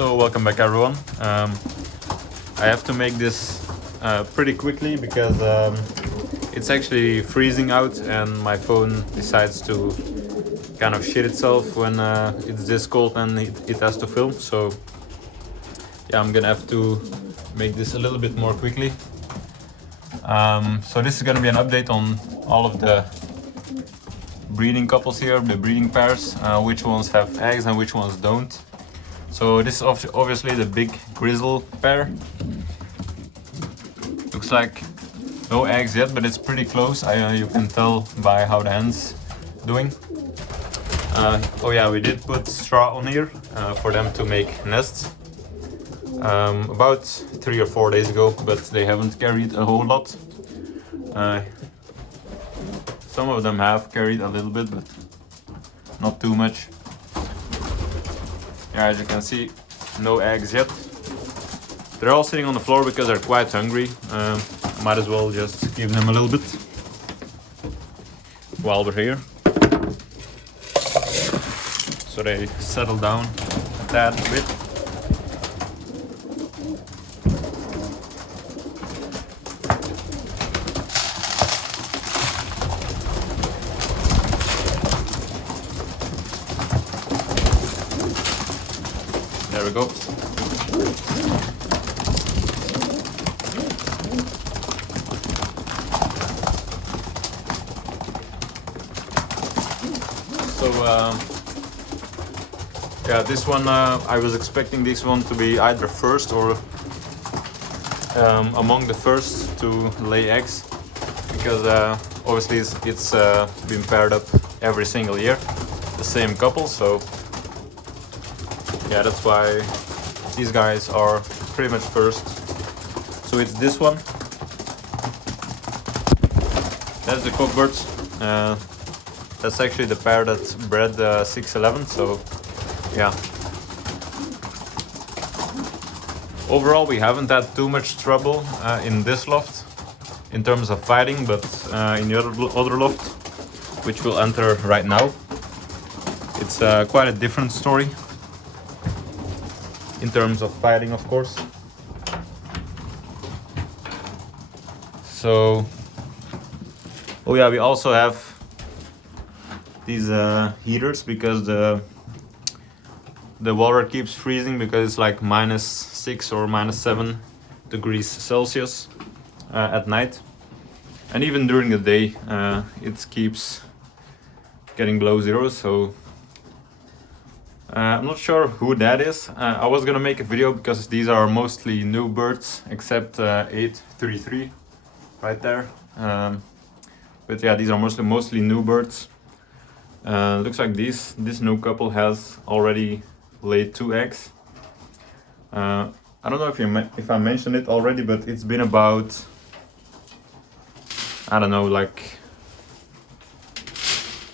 So welcome back everyone. I have to make this pretty quickly because it's actually freezing out and my phone decides to kind of shit itself when it's this cold and it has to film. So yeah, I'm gonna have to make this a little bit more quickly. So this is gonna be an update on all of the breeding couples here, the breeding pairs, which ones have eggs and which ones don't. So this is obviously the big grizzle pair. Looks like no eggs yet, but it's pretty close. You can tell by how the hen's doing. Oh yeah, we did put straw on here for them to make nests about 3 or 4 days ago, but they haven't carried a whole lot. Some of them have carried a little bit, but not too much. Yeah, as you can see, no eggs yet. They're all sitting on the floor because they're quite hungry. Might as well just give them a little bit while we're here, so they settle down a tad bit. There we go. So yeah, this one I was expecting this one to be either first or among the first to lay eggs, because obviously it's been paired up every single year, the same couple. So yeah, that's why these guys are pretty much first. So it's this one. That's the cockbirds. That's actually the pair that bred 611. So yeah. Overall, we haven't had too much trouble in this loft in terms of fighting, but in the other loft, which we'll enter right now, it's quite a different story. In terms of fighting, of course. So, oh yeah, we also have these heaters because the water keeps freezing because it's like -6 or -7 degrees Celsius at night, and even during the day it keeps getting below zero. So I'm not sure who that is. I was gonna make a video because these are mostly new birds, except 833 right there. But yeah, these are mostly new birds. Looks like this new couple has already laid 2 eggs. I don't know if I mentioned it already, but it's been about, I don't know, like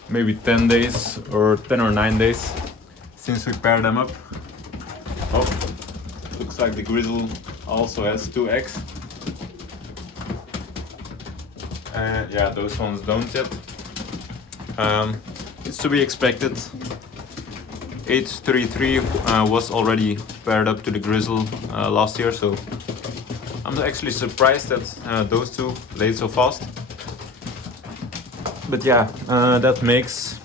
maybe 10 days or 10 or 9 days since we paired them up. Oh, looks like the grizzle also has 2 eggs. Yeah, those ones don't yet. It's to be expected. 833 was already paired up to the grizzle last year, so I'm actually surprised that those two laid so fast. But yeah, that makes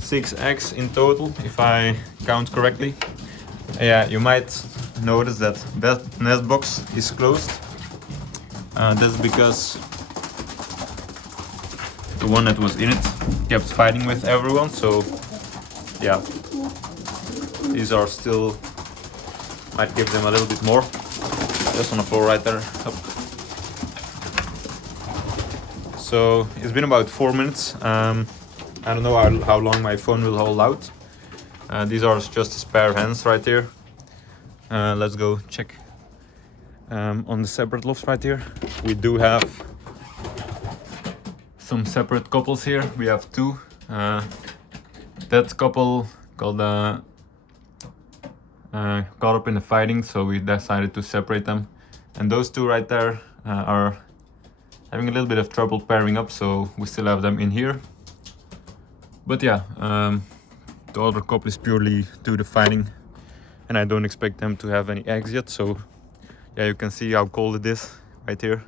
6 eggs in total, if I count correctly. Yeah, you might notice that nest box is closed. That's because the one that was in it kept fighting with everyone. So yeah, these are still, might give them a little bit more. Just on the floor right there. Up. So it's been about 4 minutes. I don't know how long my phone will hold out. These are just the spare hens right here. Let's go check on the separate lofts right here. We do have some separate couples here. We have 2. That couple got up in the fighting, so we decided to separate them. And those 2 right there are having a little bit of trouble pairing up, so we still have them in here. But yeah, the other couple is purely due to fighting. and I don't expect them to have any eggs yet. So yeah, you can see how cold it is right here.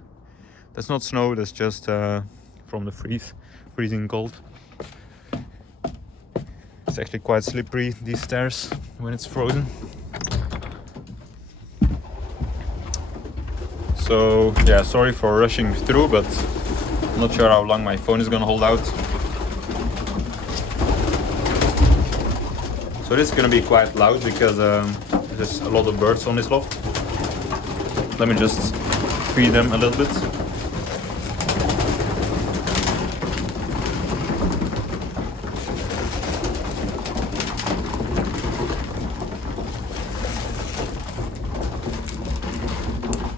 That's not snow, that's just from the freezing cold. It's actually quite slippery, these stairs, when it's frozen. So yeah, sorry for rushing through, but I'm not sure how long my phone is gonna hold out. So this is gonna be quite loud because there's a lot of birds on this loft. Let me just feed them a little bit.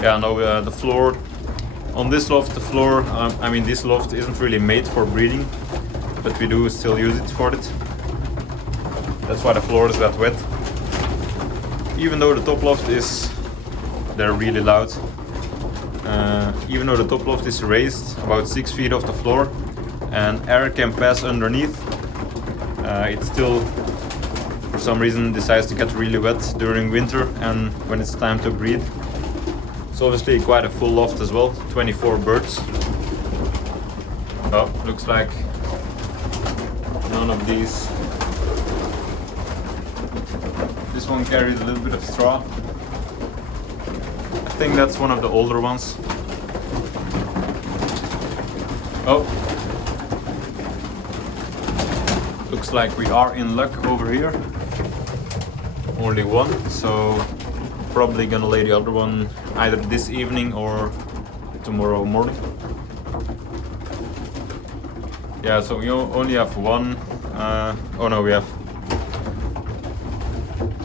Yeah, no, the floor on this loft, I mean this loft isn't really made for breeding, but we do still use it for it. That's why the floor is that wet. Even though the top loft is, they're really loud. Even though the top loft is raised about 6 feet off the floor and air can pass underneath, it still, for some reason, decides to get really wet during winter and when it's time to breed. It's obviously quite a full loft as well, 24 birds. Oh, looks like none of these. This one carries a little bit of straw. I think that's one of the older ones. Oh, looks like we are in luck over here. Only one, so probably gonna lay the other one either this evening or tomorrow morning. Yeah, so we only have one. Oh no, we have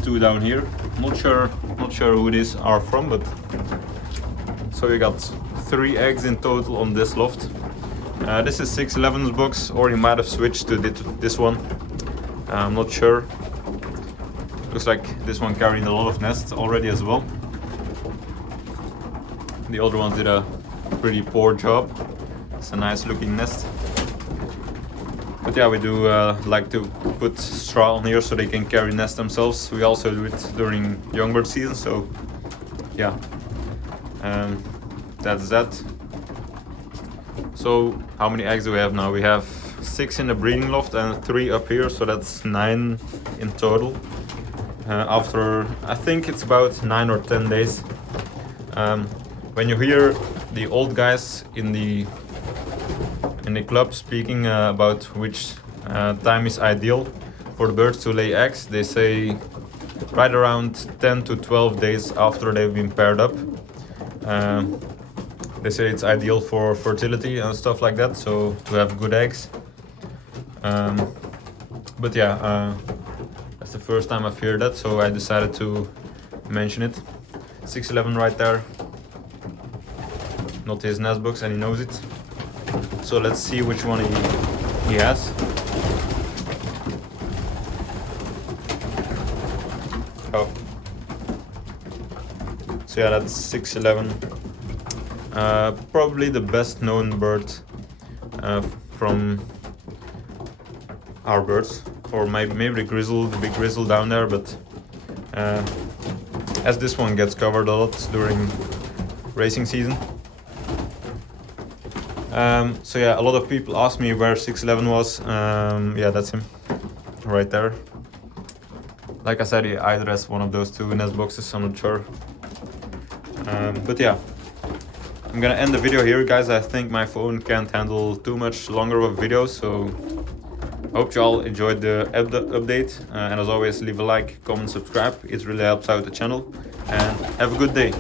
two down here. Not sure who these are from, but so we got 3 eggs in total on this loft. This is 611's box, or he might have switched to this one. I'm not sure. Looks like this one carried a lot of nests already as well. The other ones did a pretty poor job. It's a nice looking nest. But yeah, we do like to put straw on here so they can carry nest themselves. We also do it during young bird season, so yeah. That's that. So how many eggs do we have now? We have 6 in the breeding loft and 3 up here, so that's 9 in total. After, I think it's about 9 or 10 days. When you hear the old guys in the club speaking about which time is ideal for the birds to lay eggs, they say right around 10 to 12 days after they've been paired up. They say it's ideal for fertility and stuff like that, so to have good eggs. But yeah, that's the first time I've heard that, so I decided to mention it. 611 right there. Not his nest box, and he knows it. So let's see which one he has. Oh. So yeah, that's 611. Probably the best known bird from our birds, or maybe the grizzle, the big grizzle down there, but as this one gets covered a lot during racing season. So yeah, a lot of people ask me where 611 was. Yeah, that's him right there. Like I said, he either has one of those 2 nest boxes, I'm not sure. But yeah, I'm gonna end the video here, guys. I think my phone can't handle too much longer of videos, so I hope you all enjoyed the update. And as always, leave a like, comment, subscribe. It really helps out the channel. And have a good day.